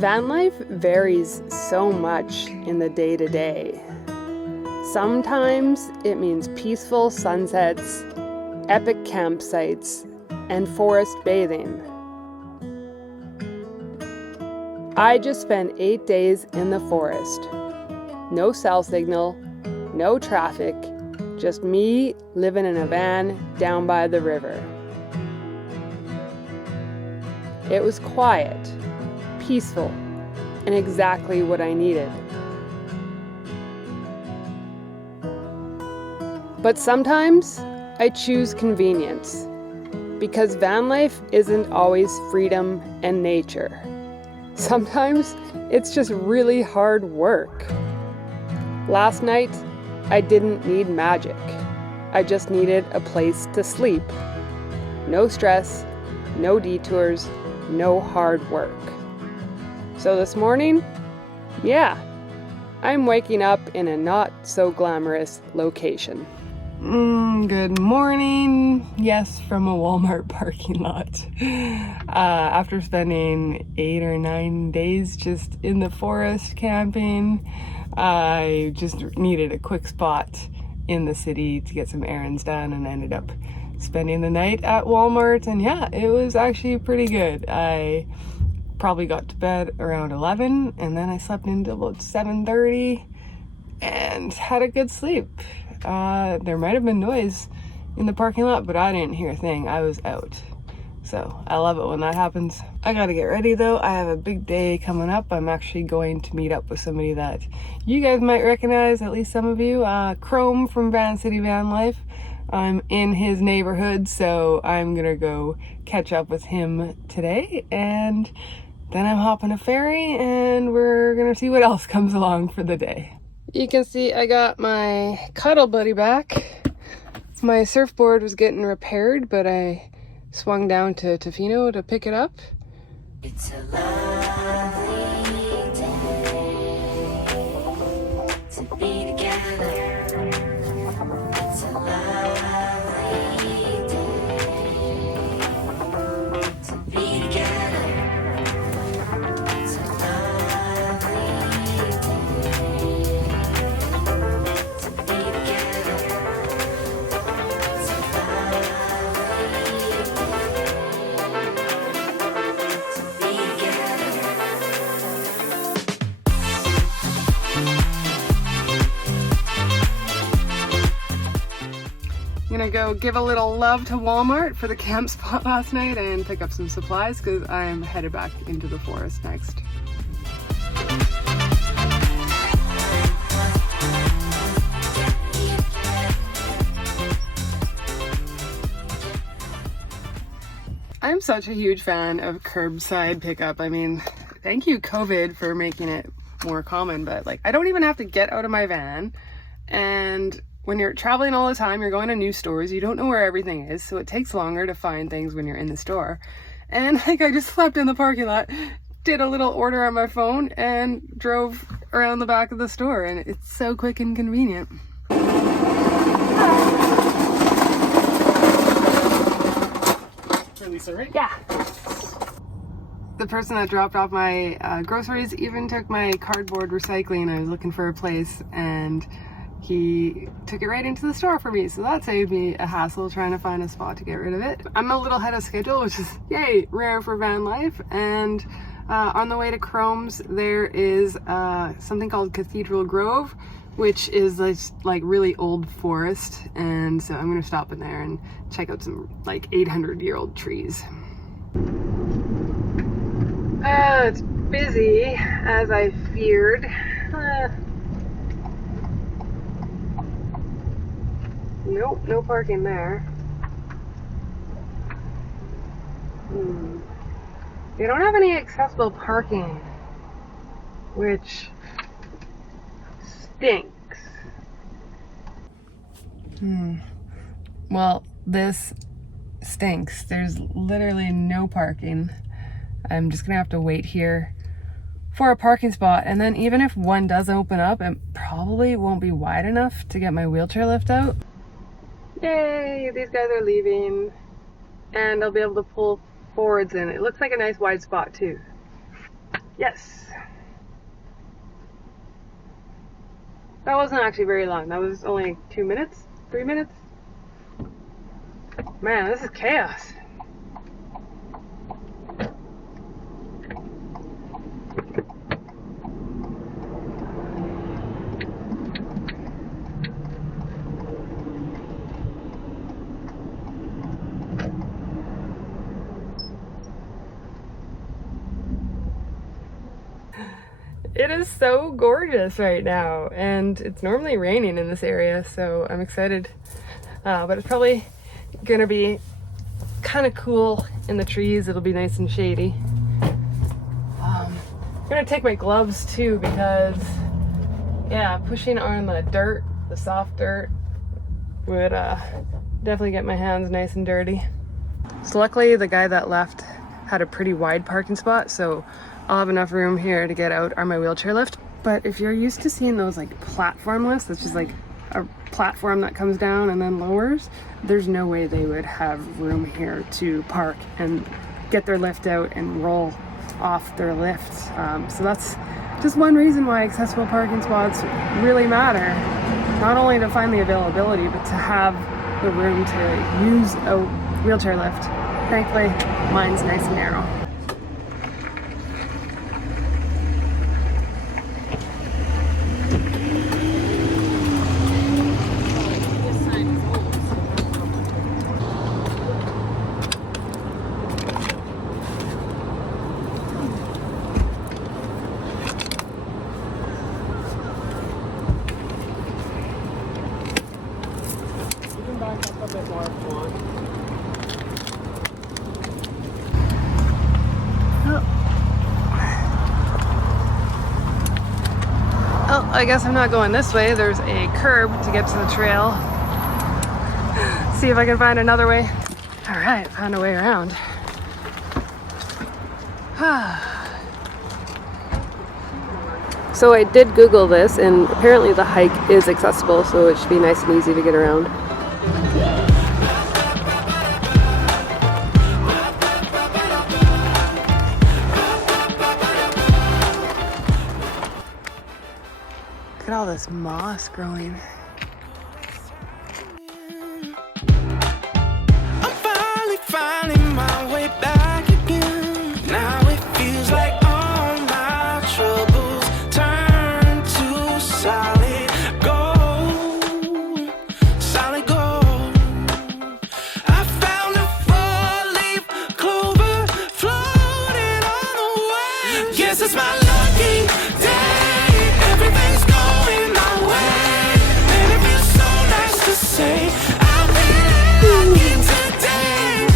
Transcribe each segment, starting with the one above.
Van life varies so much in the day-to-day. Sometimes it means peaceful sunsets, epic campsites, and forest bathing. I just spent 8 days in the forest. No cell signal, no traffic, just me living in a van down by the river. It was quiet, peaceful, and exactly what I needed. But sometimes I choose convenience, because van life isn't always freedom and nature. Sometimes it's just really hard work. Last night, I didn't need magic. I just needed a place to sleep. No stress, no detours, no hard work. So this morning, yeah, I'm waking up in a not so glamorous location. Good morning. Yes, from a Walmart parking lot. After spending 8 or 9 days just in the forest camping, I just needed a quick spot in the city to get some errands done, and ended up spending the night at Walmart. And yeah, it was actually pretty good. I probably got to bed around 11, and then I slept until about 7:30 and had a good sleep. There might have been noise in the parking lot, but I didn't hear a thing. I was out. So I love it when that happens. I gotta get ready though. I have a big day coming up. I'm actually going to meet up with somebody that you guys might recognize, at least some of you. Chrome from Vancity Vanlife. I'm in his neighborhood, so I'm gonna go catch up with him today, and then I'm hopping a ferry and we're gonna see what else comes along for the day. You can see I got my cuddle buddy back. My surfboard was getting repaired, but I swung down to Tofino to pick it up. It's a lovely day to be together. It's a lovely day to be together. It's a lovely day to be together. It's a I'm gonna go give a little love to Walmart for the camp spot last night and pick up some supplies, because I'm headed back into the forest next. I'm such a huge fan of curbside pickup. I mean, thank you COVID for making it more common, but like, I don't even have to get out of my van. And when you're traveling all the time, you're going to new stores, you don't know where everything is, so it takes longer to find things when you're in the store. And like, I just slept in the parking lot, did a little order on my phone, and drove around the back of the store, and it's so quick and convenient. Lisa, right? Yeah. The person that dropped off my groceries even took my cardboard recycling. I was looking for a place, and he took it right into the store for me, so that saved me a hassle trying to find a spot to get rid of it. I'm a little ahead of schedule, which is yay, rare for van life. And on the way to Chrome's, there is something called Cathedral Grove, which is this like really old forest, and so I'm gonna stop in there and check out some like 800-year-old trees. It's busy, as I feared. Nope, no parking there. They don't have any accessible parking, which stinks. Well, this stinks. There's literally no parking. I'm just gonna have to wait here for a parking spot, and then even if one does open up, it probably won't be wide enough to get my wheelchair lift out. Yay, these guys are leaving, and I'll be able to pull forwards in. It looks like a nice wide spot too. Yes. That wasn't actually very long. That was only 2 minutes, 3 minutes. Man, this is chaos. It is so gorgeous right now, and it's normally raining in this area, so I'm excited. But it's probably gonna be kind of cool in the trees. It'll be nice and shady. I'm gonna take my gloves too, because yeah, pushing on the dirt, the soft dirt, would definitely get my hands nice and dirty. So luckily the guy that left had a pretty wide parking spot, so I'll have enough room here to get out on my wheelchair lift. But if you're used to seeing those like platform lifts, that's just like a platform that comes down and then lowers, there's no way they would have room here to park and get their lift out and roll off their lift. So that's just one reason why accessible parking spots really matter. Not only to find the availability, but to have the room to use a wheelchair lift. Thankfully, mine's nice and narrow. Oh, I guess I'm not going this way. There's a curb to get to the trail. See if I can find another way. All right, found a way around. So I did Google this, and apparently the hike is accessible, so it should be nice and easy to get around. Look at all this moss growing. I'm finally finding my way back again. Now it feels like all my troubles turn to solid gold. Solid gold. I found a four-leaf clover floating on the way. Yes, it's my lucky day. Everything's going my way, and it feels so nice to say I'm feeling lucky today.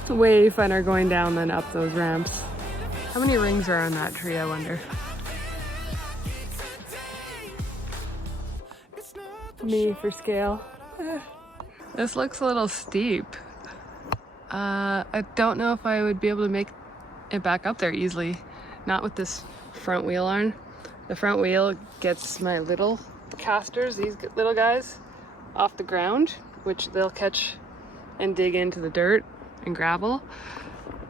It's way funner going down than up those ramps. How many rings are on that tree, I wonder? Me for scale. This looks a little steep. I don't know if I would be able to make it back up there easily. Not with this front wheel on. The front wheel gets my little casters, these little guys, off the ground, which they'll catch and dig into the dirt and gravel.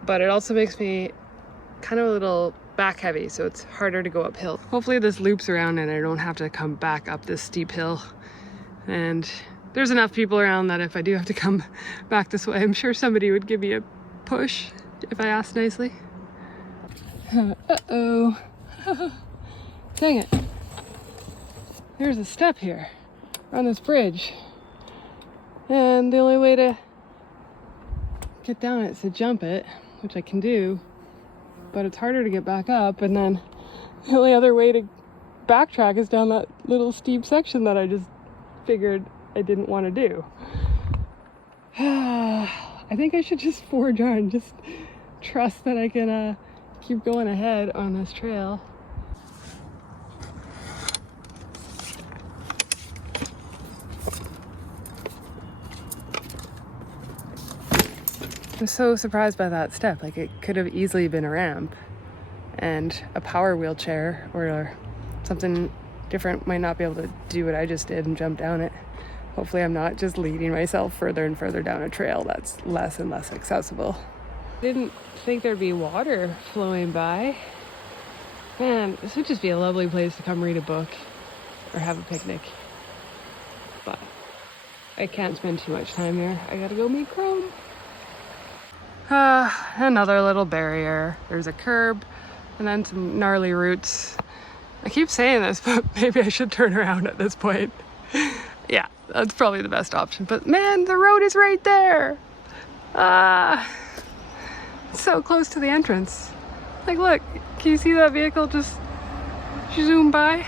But it also makes me kind of a little back heavy, so it's harder to go uphill. Hopefully this loops around and I don't have to come back up this steep hill. And there's enough people around that if I do have to come back this way, I'm sure somebody would give me a push if I asked nicely. Uh-oh. Dang it. There's a step here on this bridge. And the only way to get down it is to jump it, which I can do, but it's harder to get back up, and then the only other way to backtrack is down that little steep section that I just figured I didn't want to do. I think I should just forge on, just trust that I can keep going ahead on this trail. I'm so surprised by that step. Like, it could have easily been a ramp, and a power wheelchair or something different might not be able to do what I just did and jump down it. Hopefully I'm not just leading myself further and further down a trail that's less and less accessible. Didn't think there'd be water flowing by. Man, this would just be a lovely place to come read a book or have a picnic. But I can't spend too much time here. I gotta go meet Chrome. Another little barrier. There's a curb and then some gnarly roots. I keep saying this, but maybe I should turn around at this point. Yeah, that's probably the best option. But man, the road is right there. It's so close to the entrance. Like, look, can you see that vehicle just zoom by?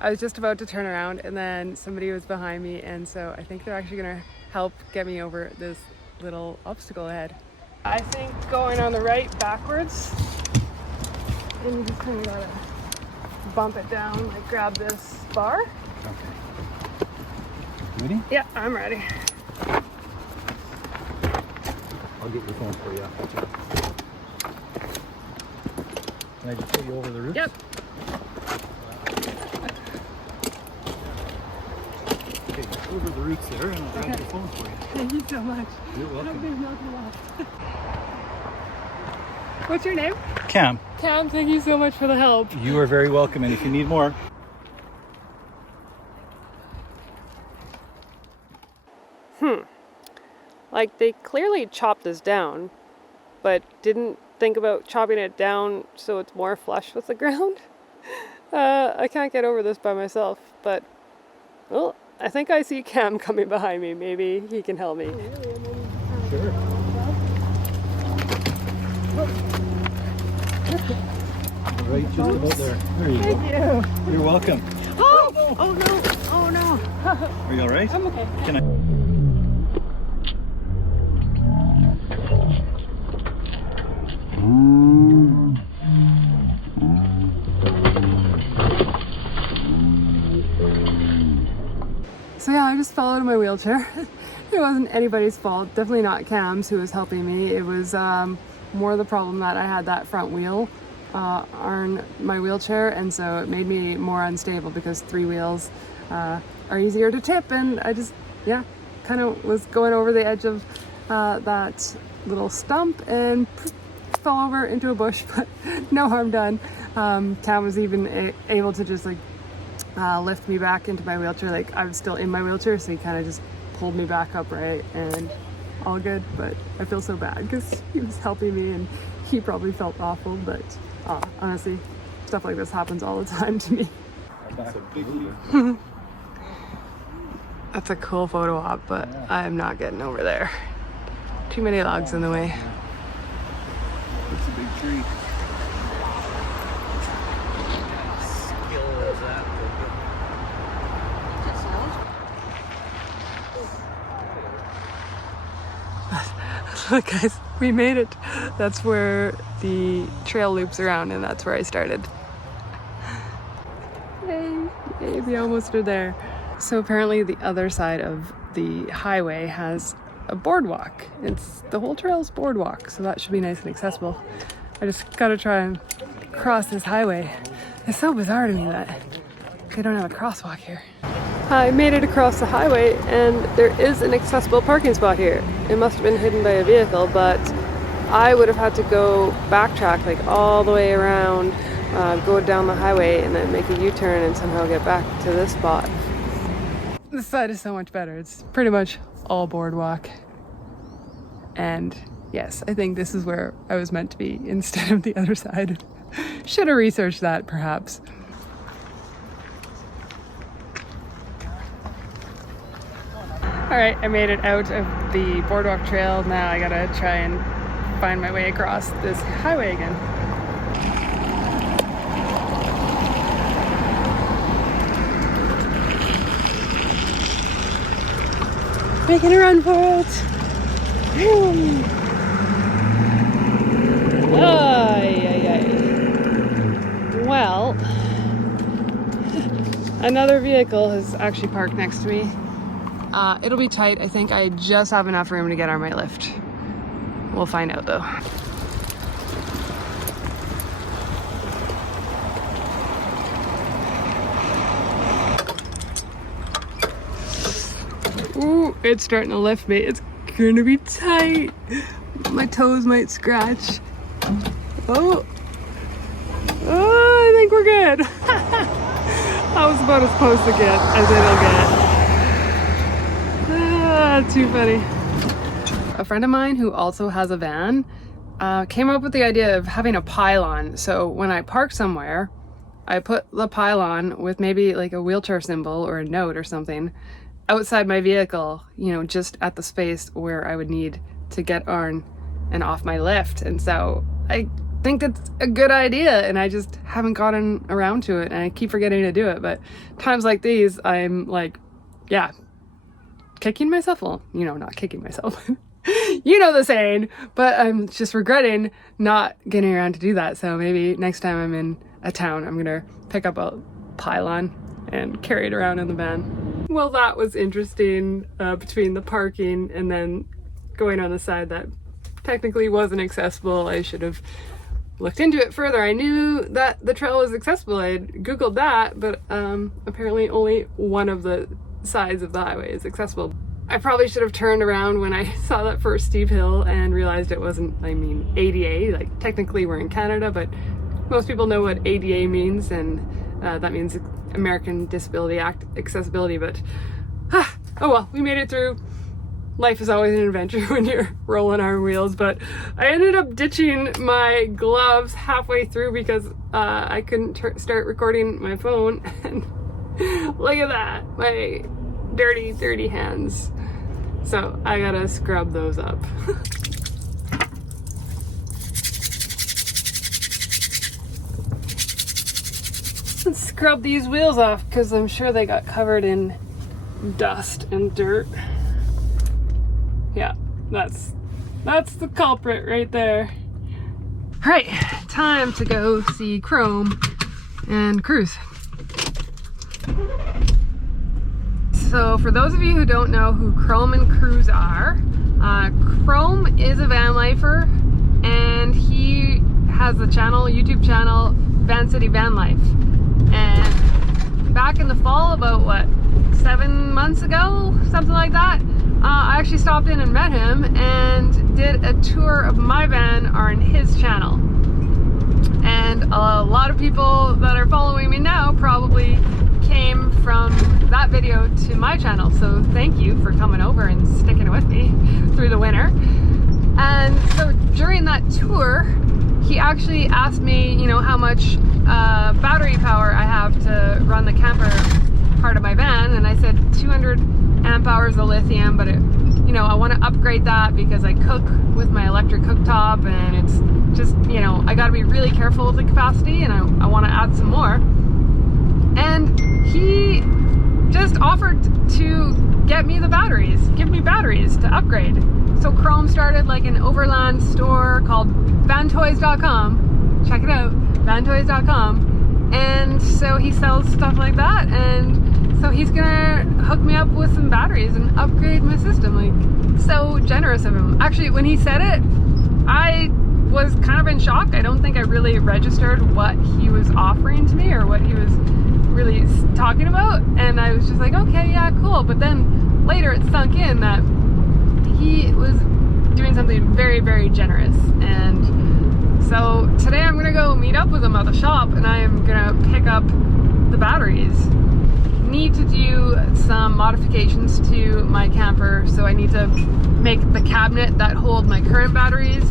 I was just about to turn around and then somebody was behind me, and so I think they're actually gonna help get me over this little obstacle ahead. I think going on the right backwards, and you just kind of gotta bump it down, like grab this bar. Okay. Ready? Yeah, I'm ready. I'll get your phone for you. Can I just put you over the roof? Yep. Okay, over the roots there, and I'll grab your phone for you. Thank you so much. You're welcome. What's your name? Cam, Cam, thank you so much for the help. you are very welcome, and if you need more, Like, they clearly chopped this down, but didn't think about chopping it down so it's more flush with the ground. I can't get over this by myself, but, well, I think I see Cam coming behind me. Maybe he can help me. sure. Right, just about there. There you go. Thank you. You're welcome. Oh! Oh no! Oh no! Are you all right? I'm okay. Can I? So yeah, I just fell out of my wheelchair. It wasn't anybody's fault. Definitely not Cam's, who was helping me. It was more the problem that I had that front wheel on my wheelchair, and so it made me more unstable because 3 wheels are easier to tip, and I just, yeah, kind of was going over the edge of that little stump and fell over into a bush, but no harm done. Cam was even able to just like lift me back into my wheelchair. Like, I was still in my wheelchair, so he kind of just pulled me back upright, and all good. But I feel so bad because he was helping me and he probably felt awful, but honestly, stuff like this happens all the time to me. That's a big deal. That's a cool photo op, but I'm not getting over there. Too many logs in the way. It's a big tree. Look guys, we made it. That's where the trail loops around, and that's where I started. Yay, we almost are there. So apparently the other side of the highway has a boardwalk. The whole trail's boardwalk, so that should be nice and accessible. I just gotta try and cross this highway. It's so bizarre to me that they don't have a crosswalk here. I made it across the highway, and there is an accessible parking spot here. It must have been hidden by a vehicle, but I would have had to go backtrack like all the way around, go down the highway, and then make a U-turn and somehow get back to this spot. This side is so much better. It's pretty much all boardwalk. And yes, I think this is where I was meant to be instead of the other side. Should have researched that, perhaps. All right, I made it out of the boardwalk trail. Now I gotta try and find my way across this highway again. Making a run for it. Woo. Well, another vehicle has actually parked next to me. It'll be tight. I think I just have enough room to get on my lift. We'll find out though. Ooh, it's starting to lift me. It's gonna be tight. my toes might scratch. Oh, I think we're good. That was about as close to get as it'll get. Too funny. A friend of mine who also has a van came up with the idea of having a pylon. So when I park somewhere, I put the pylon with maybe like a wheelchair symbol or a note or something outside my vehicle, you know, just at the space where I would need to get on and off my lift. And so I think that's a good idea, and I just haven't gotten around to it, and I keep forgetting to do it. But times like these, I'm like, yeah, kicking myself. Well, you know, not kicking myself. You know the saying, but I'm just regretting not getting around to do that. So maybe next time I'm in a town, I'm gonna pick up a pylon and carry it around in the van. Well, that was interesting, between the parking and then going on the side that technically wasn't accessible. I should have looked into it further. I knew that the trail was accessible. I had Googled that, but apparently only one of the sides of the highway is accessible. I probably should have turned around when I saw that first steep hill and realized it wasn't, I mean, ADA. Like, technically we're in Canada, but most people know what ADA means, and that means American Disability Act accessibility. But oh well, we made it through. Life is always an adventure when you're rolling our wheels. But I ended up ditching my gloves halfway through because I couldn't start recording my phone. And look at that, my dirty hands. So I gotta scrub those up. Let's scrub these wheels off because I'm sure they got covered in dust and dirt. Yeah, that's the culprit right there. All right, time to go see Chrome and Cruz. So for those of you who don't know who Chrome and Cruz are, Chrome is a van lifer, and he has the channel, YouTube channel, Vancity Vanlife. And back in the fall, about what, 7 months ago, something like that, I actually stopped in and met him and did a tour of my van on his channel. And a lot of people that are following me now probably came from that video to my channel, so thank you for coming over and sticking with me through the winter. And so during that tour, he actually asked me, you know, how much battery power I have to run the camper part of my van, and I said 200 amp hours of lithium, but it, you know, I want to upgrade that because I cook with my electric cooktop, and it's just, you know, I got to be really careful with the capacity, and I want to add some more. And he just offered to get me the batteries, give me batteries to upgrade. So Chrome started like an overland store called vantoys.com. Check it out, vantoys.com. And so he sells stuff like that, and so he's gonna hook me up with some batteries and upgrade my system. Like, so generous of him. Actually, when he said it, I was kind of in shock. I don't think I really registered what he was offering to me or what he was really talking about, and I was just like, okay, yeah, cool. But then later it sunk in that he was doing something very, very generous. And so today I'm gonna go meet up with him at the shop, and I am gonna pick up the batteries. Need to do some modifications to my camper, so I need to make the cabinet that hold my current batteries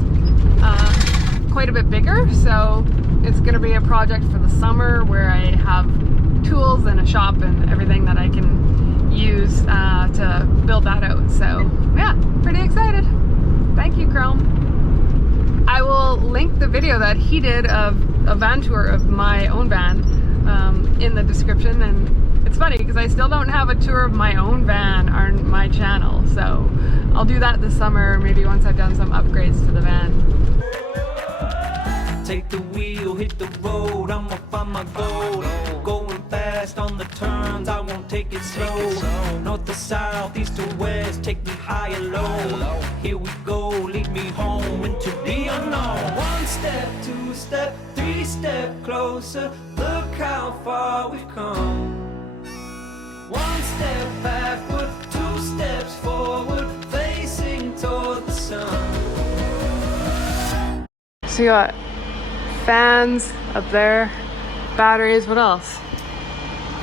quite a bit bigger. So it's gonna be a project for the summer where I have tools and a shop and everything that I can use to build that out. So yeah, pretty excited. Thank you, Chrome. I will link the video that he did of a van tour of my own van in the description. And it's funny because I still don't have a tour of my own van on my channel, so I'll do that this summer, maybe once I've done some upgrades to the van. Take the wheel, hit the road, I'ma find my goal. Going fast on the turns, I won't take it slow. North to south, east to west, take me high and low. Here we go, lead me home into the unknown. One step, two step, three step closer. Look how far we've come. One step backward, two steps forward, facing toward the sun. So you got fans up there, batteries, what else?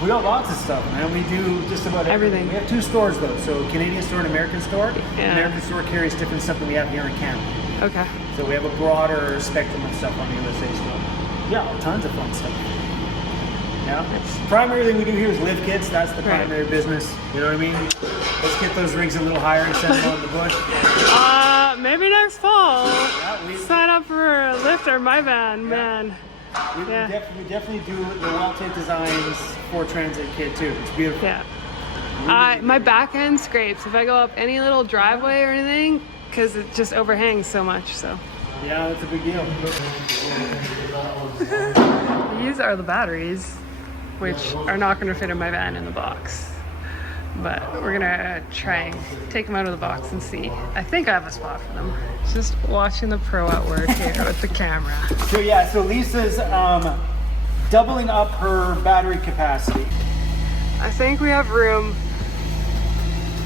We got lots of stuff, man. We do just about everything. We have 2 stores though, so Canadian store and American store. Yeah. American store carries different stuff than we have here in Canada. Okay. So we have a broader spectrum of stuff on the USA store. Yeah, tons of fun stuff. Yeah. Primary thing we do here is live kits. That's the primary business. You know what I mean? Let's get those rigs a little higher and send them on the bush. Maybe next fall. Yeah, we Sign up for a lift or my van, man. We definitely do the well-tape designs for transit kit too. It's beautiful. Yeah. My back end scrapes if I go up any little driveway or anything because it just overhangs so much. So. Yeah, that's a big deal. These are the batteries, which are not going to fit in my van in the box. But we're gonna try and take them out of the box and see. I think I have a spot for them. Just watching the pro at work here with the camera. So yeah, so Lisa's doubling up her battery capacity. I think we have room.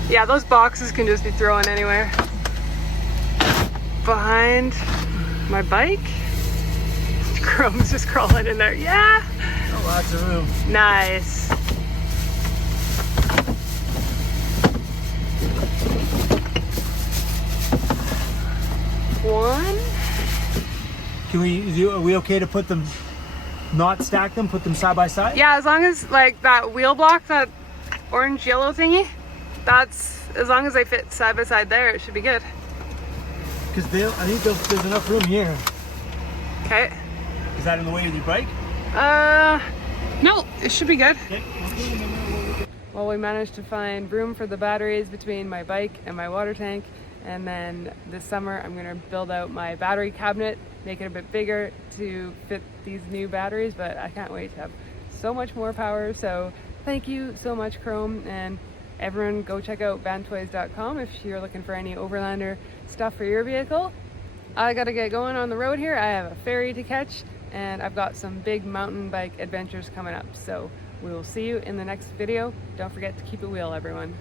Yeah, those boxes can just be thrown anywhere. Behind my bike. Chrome's just crawling in there. Yeah! Oh, lots of room. Nice. One. Are we okay to put them, not stack them, put them side by side? Yeah, as long as like that wheel block, that orange yellow thingy, that's as long as they fit side by side there, it should be good. Because I think there's enough room here. Okay. Is that in the way of your bike? No, it should be good. Okay. Well, we managed to find room for the batteries between my bike and my water tank. And then this summer, I'm gonna build out my battery cabinet, make it a bit bigger to fit these new batteries, but I can't wait to have so much more power. So thank you so much, Chrome, and everyone go check out vantoys.com if you're looking for any overlander stuff for your vehicle. I gotta get going on the road here. I have a ferry to catch, and I've got some big mountain bike adventures coming up. So we will see you in the next video. Don't forget to keep it wheel, everyone.